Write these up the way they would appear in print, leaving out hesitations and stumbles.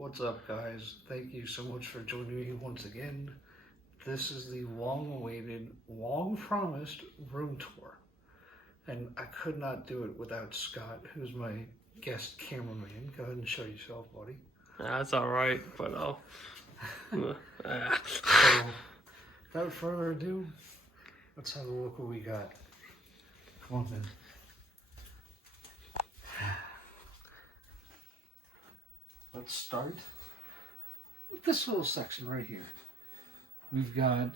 What's up, guys? Thank you so much for joining me once again. This is the long-awaited, long-promised room tour. And I could not do it without Scott, who's my guest cameraman. Go ahead and show yourself, buddy. That's alright, but So, without further ado, let's have a look what we got. Come on, man. Let's start with this little section right here. We've got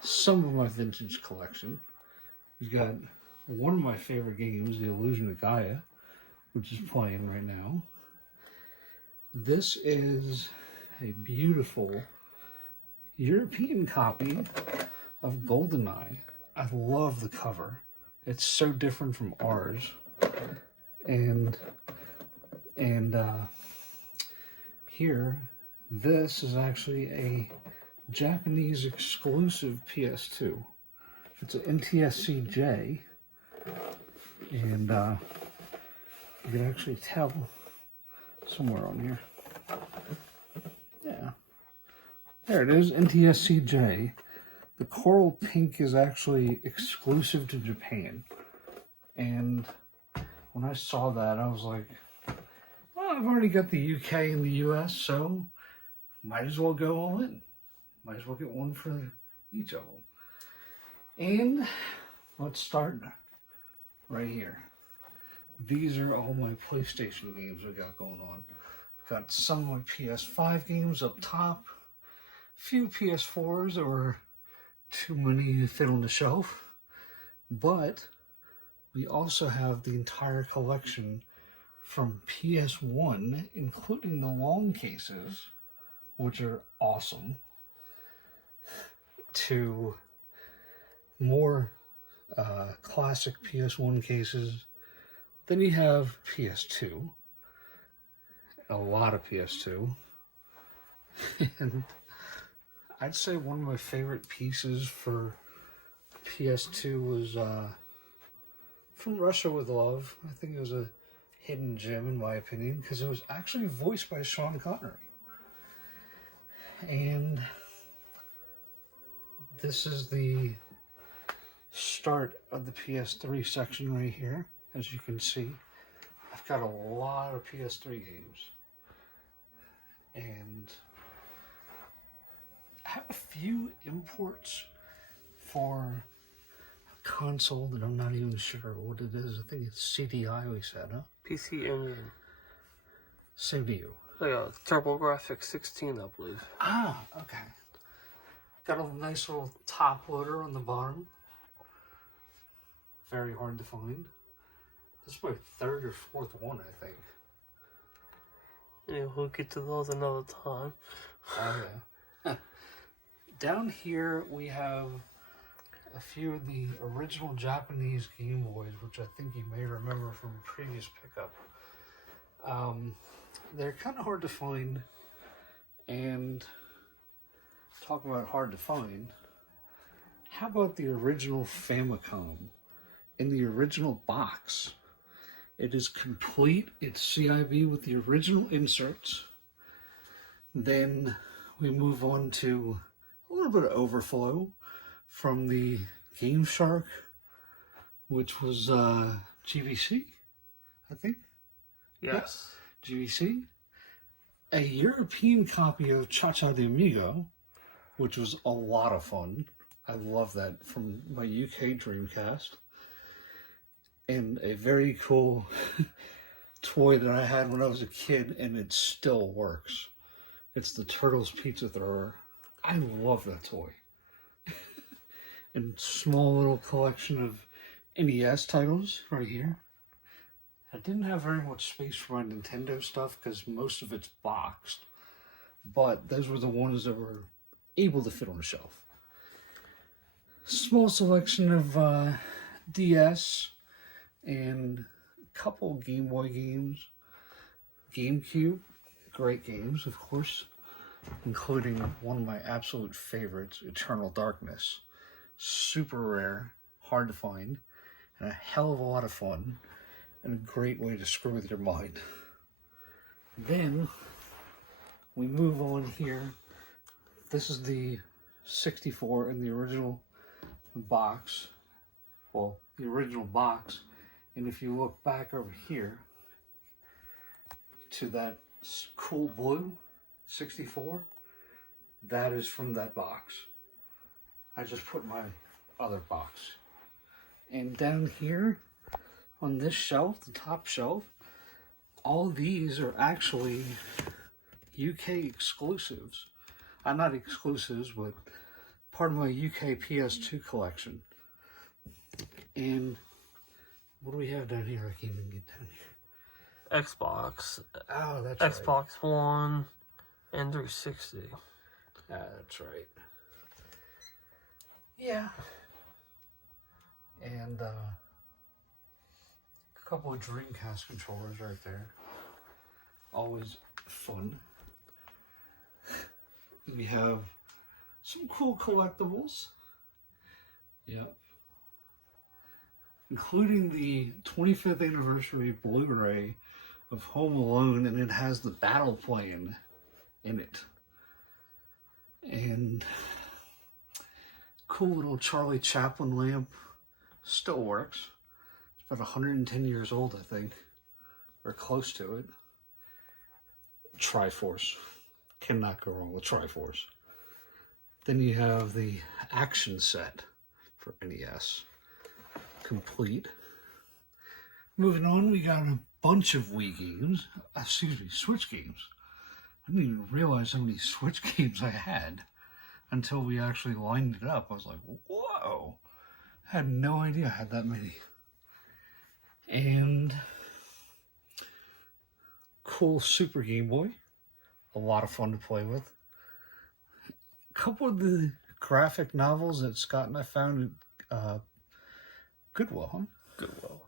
some of my vintage collection. We've got one of my favorite games, the Illusion of Gaia, which is playing right now. This is a beautiful European copy of GoldenEye. I love the cover. It's so different from ours. And here, this is actually a Japanese exclusive PS2. It's an NTSC-J, and you can actually tell somewhere on here. Yeah, there it is, NTSC-J. The coral pink is actually exclusive to Japan, and when I saw that, I was like, well, I've already got the UK and the US, so might as well go all in. Might as well get one for each of them. And let's start right here. These are all my PlayStation games we got going on. Got some of my PS5 games up top. A few PS4s that were too many to fit on the shelf. But we also have the entire collection from PS1, including the long cases, which are awesome, to more classic PS1 cases. Then you have PS2, a lot of PS2, and I'd say one of my favorite pieces for PS2 was From Russia with Love. I think it was a hidden gem in my opinion, because it was actually voiced by Sean Connery. And this is the start of the PS3 section right here. As you can see, I've got a lot of PS3 games, and I have a few imports for a console that I'm not even sure what it is. I think it's CDI we said, huh? PC Engine. Same to you. Oh yeah, TurboGrafx 16, I believe. Ah, okay. Got a nice little top loader on the bottom. Very hard to find. This is my third or fourth one, I think. Yeah, we'll get to those another time. Oh, yeah. Down here, we have a few of the original Japanese Game Boys, which I think you may remember from a previous pickup. They're kind of hard to find, and talk about hard to find, how about the original Famicom in the original box? It is complete. It's CIB with the original inserts. Then we move on to a little bit of overflow from the Game Shark, which was GBC, I think. Yes. GBC. A European copy of Cha-Cha de Amigo, which was a lot of fun. I love that, from my UK Dreamcast. And a very cool toy that I had when I was a kid, and it still works. It's the Turtles Pizza Thrower. I love that toy. And small little collection of NES titles right here. I didn't have very much space for my Nintendo stuff because most of it's boxed. But those were the ones that were able to fit on the shelf. Small selection of DS and a couple Game Boy games. GameCube, great games, of course, including one of my absolute favorites, Eternal Darkness. Super rare, hard to find, and a hell of a lot of fun, and a great way to screw with your mind. Then we move on here. This is the 64 in the original box. Well, the original box. And if you look back over here to that cool blue 64, that is from that box. I just put my other box. And down here on this shelf, the top shelf, all these are actually UK exclusives. Not exclusives, but part of my UK PS2 collection. And what do we have down here? I can't even get down here. Xbox. Oh, that's Xbox One and 360. That's right. Yeah. And a couple of Dreamcast controllers right there. Always fun. We have some cool collectibles. Yep. Including the 25th anniversary Blu-ray of Home Alone, and it has the battle plan in it. And cool little Charlie Chaplin lamp. Still works. It's about 110 years old, I think. Or close to it. Triforce. Cannot go wrong with Triforce. Then you have the action set for NES. Complete. Moving on, we got a bunch of Wii games. Switch games. I didn't even realize how many Switch games I had until we actually lined it up. I was like, whoa. I had no idea I had that many. And cool Super Game Boy. A lot of fun to play with. A couple of the graphic novels that Scott and I found at Goodwill, huh? Goodwill.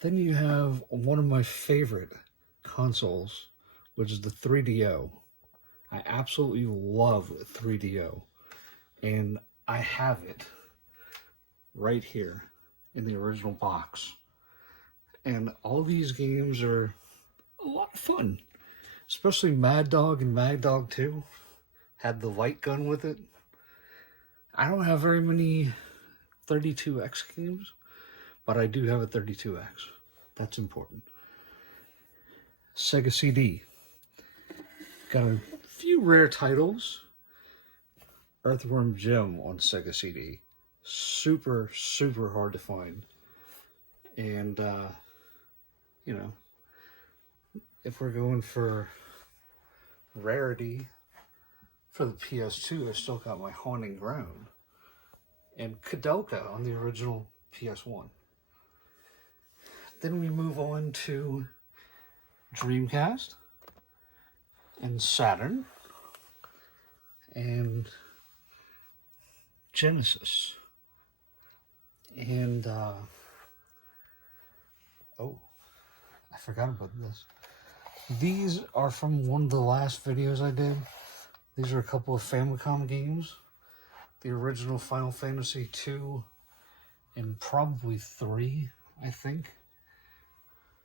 Then you have one of my favorite consoles, which is the 3DO. I absolutely love 3DO. And I have it right here in the original box. And all these games are a lot of fun. Especially Mad Dog and Mad Dog 2. Had the light gun with it. I don't have very many 32X games, but I do have a 32X. That's important. Sega CD. Got a few rare titles. Earthworm Jim on Sega CD. Super, super hard to find. And, you know, if we're going for rarity for the PS2, I still got my Haunting Ground. And Kudelka on the original PS1. Then we move on to Dreamcast and Saturn and Genesis. And, oh, I forgot about this. These are from one of the last videos I did. These are a couple of Famicom games. The original Final Fantasy 2 and probably 3, I think.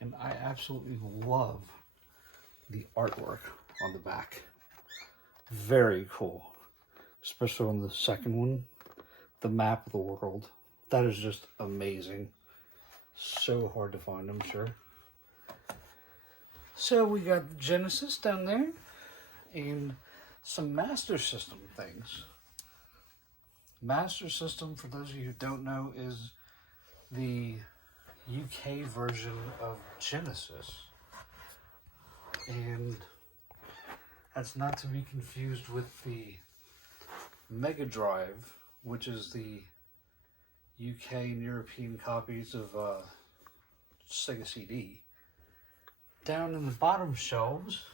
And I absolutely love the artwork on the back. Very cool. Especially on the second one. The map of the world. That is just amazing. So hard to find, I'm sure. So we got the Genesis down there. And some Master System things. Master System, for those of you who don't know, is the UK version of Genesis. And that's not to be confused with the Mega Drive, which is the UK and European copies of Sega CD. Down in the bottom shelves,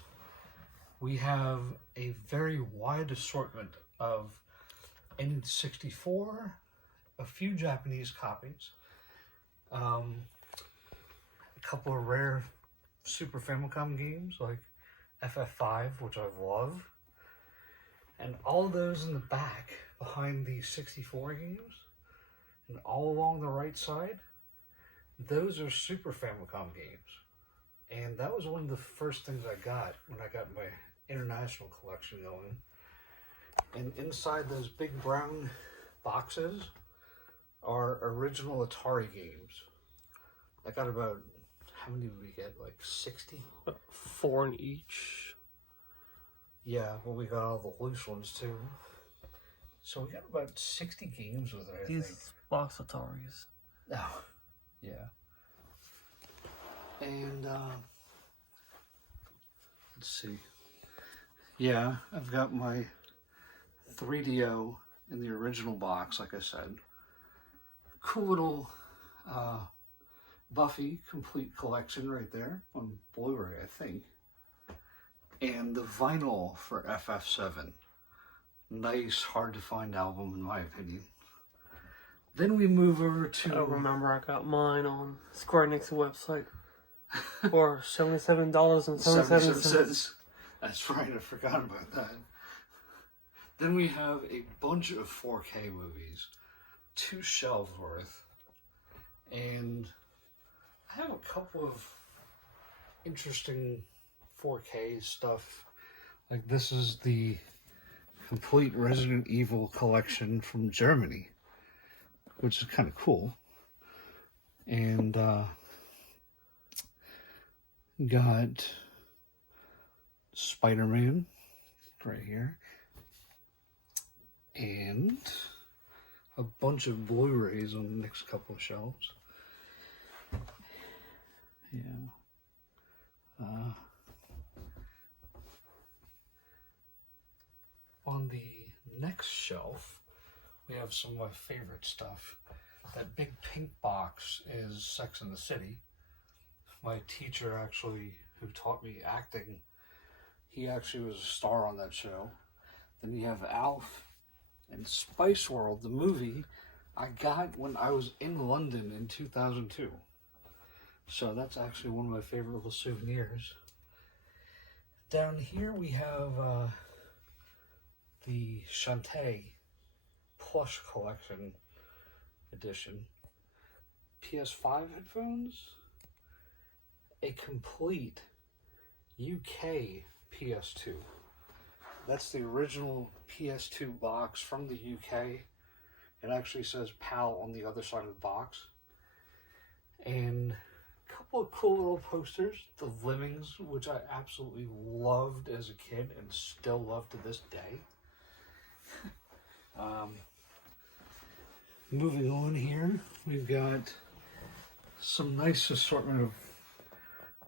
we have a very wide assortment of N64, a few Japanese copies, a couple of rare Super Famicom games like FF5, which I love, and all those in the back behind the 64 games, and all along the right side, those are Super Famicom games. And that was one of the first things I got when I got my international collection going. And inside those big brown boxes are original Atari games. I got about, how many did we get? Like 60? 4 in each. Yeah, well, we got all the loose ones too. So we got about 60 games with it, I think. These box Ataris. Oh, yeah. And, let's see. Yeah, I've got my 3DO in the original box, like I said. Cool little Buffy complete collection right there on Blu-ray, I think. And the vinyl for FF7. Nice, hard to find album in my opinion. Then we move over to... I remember I got mine on Square Enix website for $77.77. That's right, I forgot about that. Then we have a bunch of 4K movies. 2 shelves worth. And I have a couple of interesting 4K stuff. Like this is the complete Resident Evil collection from Germany, which is kind of cool. And got Spider-Man right here. And a bunch of Blu-rays on the next couple of shelves. Yeah. On the next shelf, we have some of my favorite stuff. That big pink box is Sex and the City. My teacher actually, who taught me acting, he actually was a star on that show. Then you have Alf and Spice World, the movie I got when I was in London in 2002. So that's actually one of my favorite little souvenirs. Down here we have the Shantae plush collection edition. PS5 headphones. A complete UK PS2. That's the original PS2 box from the UK. It actually says PAL on the other side of the box. And a couple of cool little posters. The Lemmings, which I absolutely loved as a kid and still love to this day. Moving on here, we've got some nice assortment of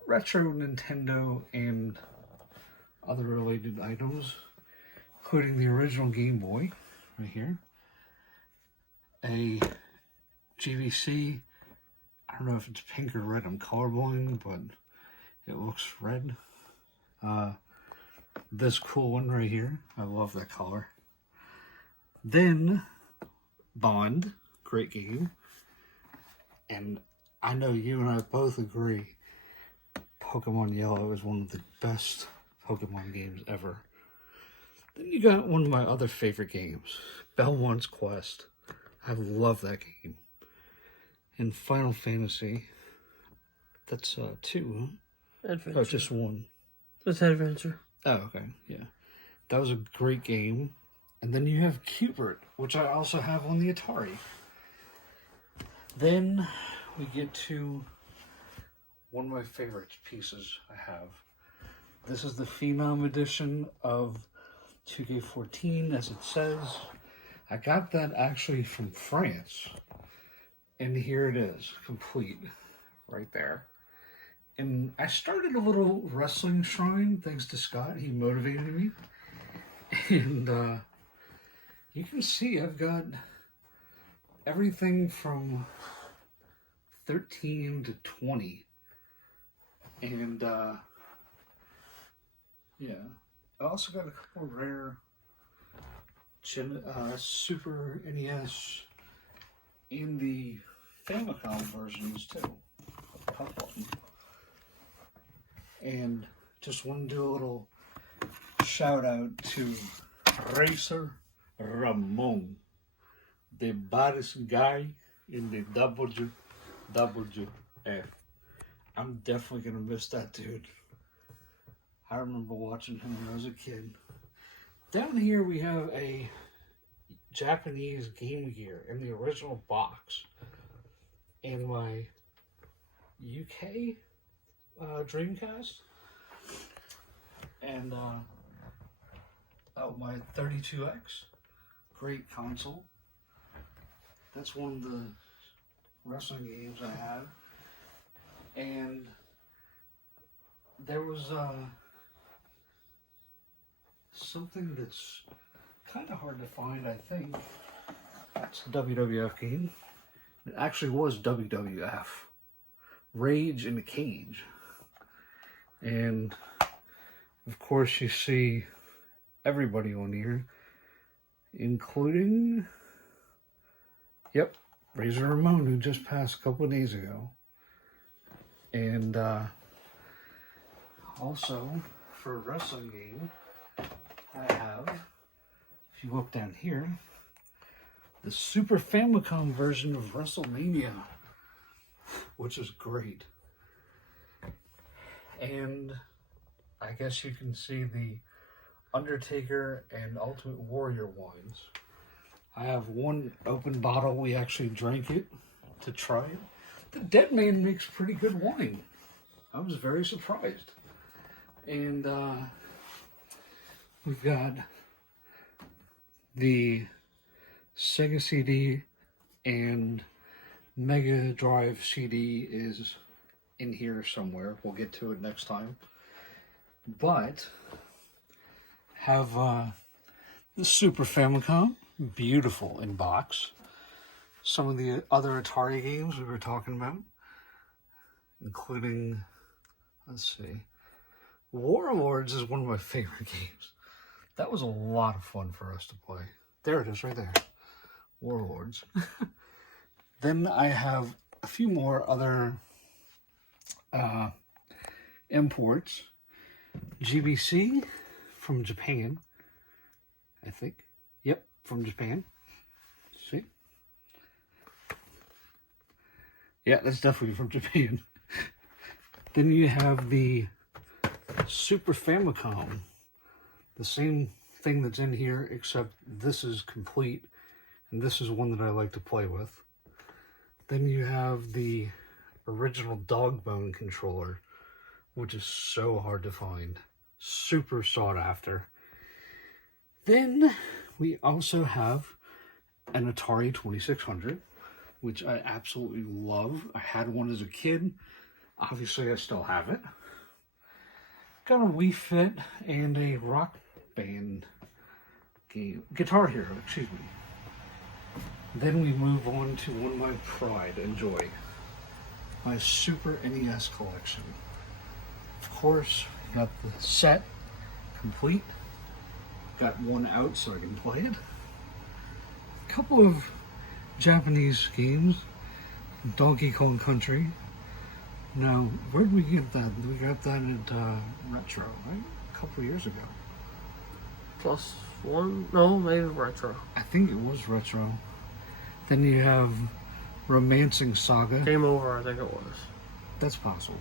retro Nintendo and other related items, including the original Game Boy right here, a GVC. I don't know if it's pink or red, I'm colorblind, but it looks red. This cool one right here, I love that color. Then Bond, great game, and I know you and I both agree Pokemon Yellow is one of the best Pokemon games ever. Then you got one of my other favorite games, Belmont's Quest. I love that game. And Final Fantasy, that's 2, huh? Adventure. Oh, just 1. It's Adventure. Oh, okay, yeah. That was a great game. And then you have Cubert, which I also have on the Atari. Then we get to one of my favorite pieces I have. This is the Phenom edition of 2K14, as it says. I got that actually from France. And here it is, complete, right there. And I started a little wrestling shrine, thanks to Scott. He motivated me. And you can see I've got everything from 13 to 20. And, yeah. I also got a couple of rare Super NES in the Famicom versions, too. A couple of them. And just want to do a little shout out to Racer Ramon, the baddest guy in the WWF. I'm definitely gonna miss that dude. I remember watching him when I was a kid. Down here we have a Japanese Game Gear in the original box. And my UK Dreamcast. And my 32X. Great console. That's one of the wrestling games I had. And there was something that's kind of hard to find, I think. That's a WWF game. It actually was WWF Rage in a Cage. And of course you see everybody on here, including, yep, Razor Ramon, who just passed a couple of days ago. And also, for a wrestling game, I have, if you look down here, the Super Famicom version of WrestleMania, which is great. And I guess you can see the Undertaker and Ultimate Warrior wines. I have one open bottle. We actually drank it to try it. The Dead Man makes pretty good wine. I was very surprised. And we've got the Sega CD and Mega Drive CD is in here somewhere. We'll get to it next time. But have the Super Famicom, beautiful in box. Some of the other Atari games we were talking about, including, let's see, Warlords is one of my favorite games. That was a lot of fun for us to play. There it is, right there. Warlords. Then I have a few more other imports. GBC from Japan, I think. Yep, from Japan. See? Yeah, that's definitely from Japan. Then you have the Super Famicom. The same thing that's in here, except this is complete, and this is one that I like to play with. Then you have the original dog bone controller, which is so hard to find. Super sought after. Then we also have an Atari 2600, which I absolutely love. I had one as a kid. Obviously, I still have it. Got a Wii Fit and a Rock Band game. Guitar Hero, excuse me. Then we move on to one of my pride and joy. My Super NES collection. Of course, got the set complete. Got one out so I can play it. A couple of Japanese games. Donkey Kong Country. Now, where did we get that? We got that at Retro, right? A couple of years ago. Plus one? No, maybe Retro. I think it was Retro. Then you have Romancing Saga. Game Over, I think it was. That's possible.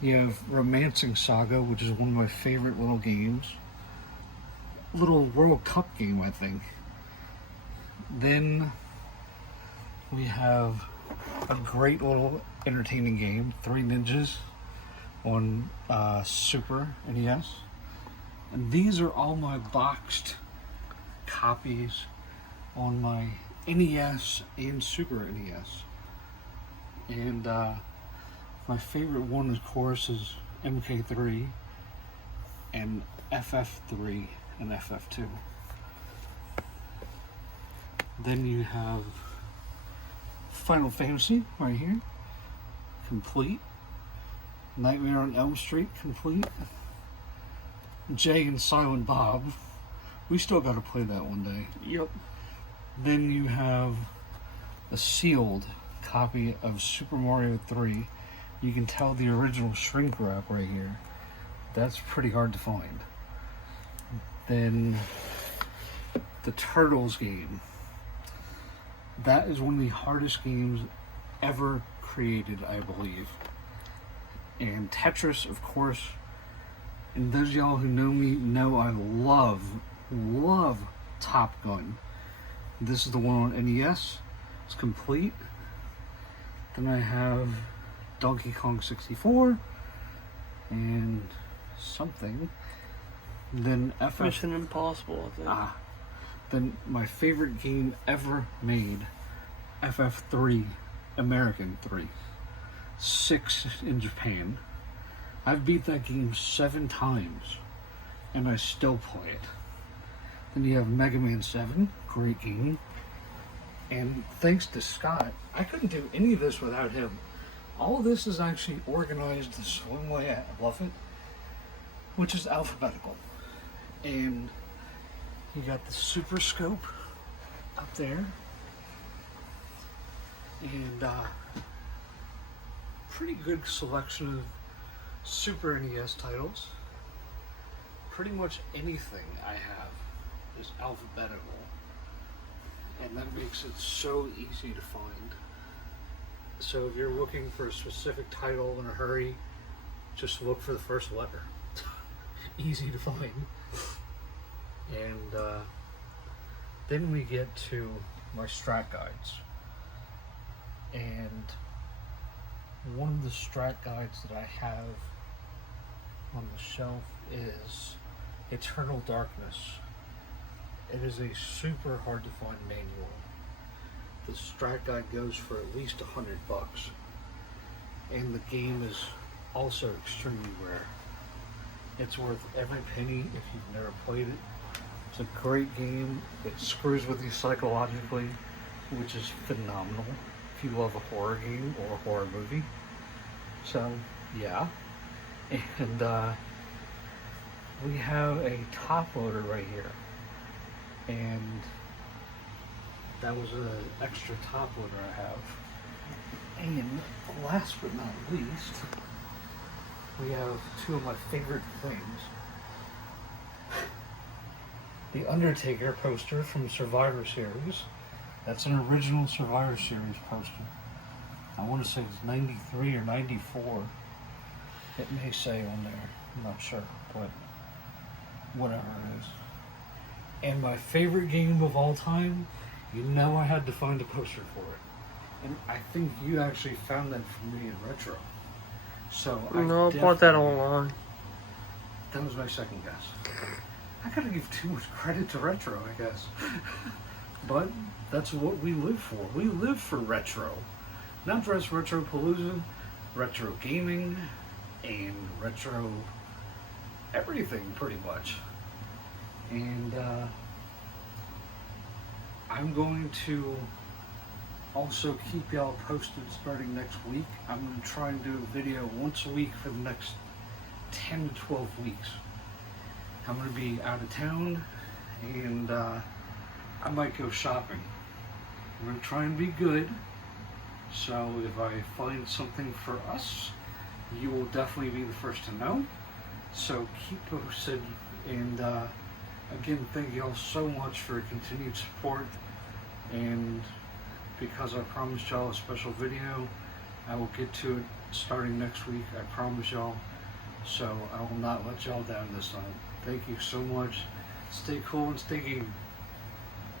You have Romancing Saga, which is one of my favorite little games. Little World Cup game, I think. Then we have a great little entertaining game, Three Ninjas on Super NES. And these are all my boxed copies on my NES and Super NES. And my favorite one, of course, is MK3 and FF3 and FF2. Then you have Final Fantasy right here, complete. Nightmare on Elm Street, complete. Jay and Silent Bob. We still got to play that one day. Yep. Then you have a sealed copy of Super Mario 3. You can tell the original shrink wrap right here. That's pretty hard to find. Then the Turtles game. That is one of the hardest games ever created, I believe. And Tetris, of course. And those of y'all who know me know I love Top Gun. This is the one on NES. It's complete. Then I have Donkey Kong 64 and something. Then Mission Impossible, I think. Then my favorite game ever made, FF3, American 3. 6 in Japan. I've beat that game 7 times, and I still play it. Then you have Mega Man 7, great game. And thanks to Scott, I couldn't do any of this without him. All of this is actually organized the same way I love it, which is alphabetical. And you got the Super Scope up there. And pretty good selection of Super NES titles. Pretty much anything I have is alphabetical. And that makes it so easy to find. So if you're looking for a specific title in a hurry, just look for the first letter. Easy to find. And then we get to my strat guides. And one of the strat guides that I have on the shelf is Eternal Darkness. It is a super hard to find manual. The strat guide goes for at least $100. And the game is also extremely rare. It's worth every penny if you've never played it. It's a great game. It screws with you psychologically, which is phenomenal if you love a horror game or a horror movie. So, yeah. And we have a top loader right here. And that was an extra top loader I have. And last but not least, we have two of my favorite things. The Undertaker poster from Survivor Series. That's an original Survivor Series poster. I want to say it's 93 or 94. It may say on there. I'm not sure, but whatever it is. And my favorite game of all time, you know I had to find a poster for it. And I think you actually found that for me in Retro. So I bought that online. That was my second guess. I gotta give too much credit to Retro, I guess. But that's what we live for. We live for Retro. Not just Retro Palooza, Retro Gaming, and Retro everything, pretty much. And I'm going to also keep y'all posted starting next week. I'm going to try and do a video once a week for the next 10 to 12 weeks. I'm going to be out of town, and I might go shopping. I'm going to try and be good, so if I find something for us, you will definitely be the first to know. So keep posted, and again, thank you all so much for your continued support, and because I promised y'all a special video, I will get to it starting next week, I promise y'all. So I will not let y'all down this time. Thank you so much. Stay cool and stay game.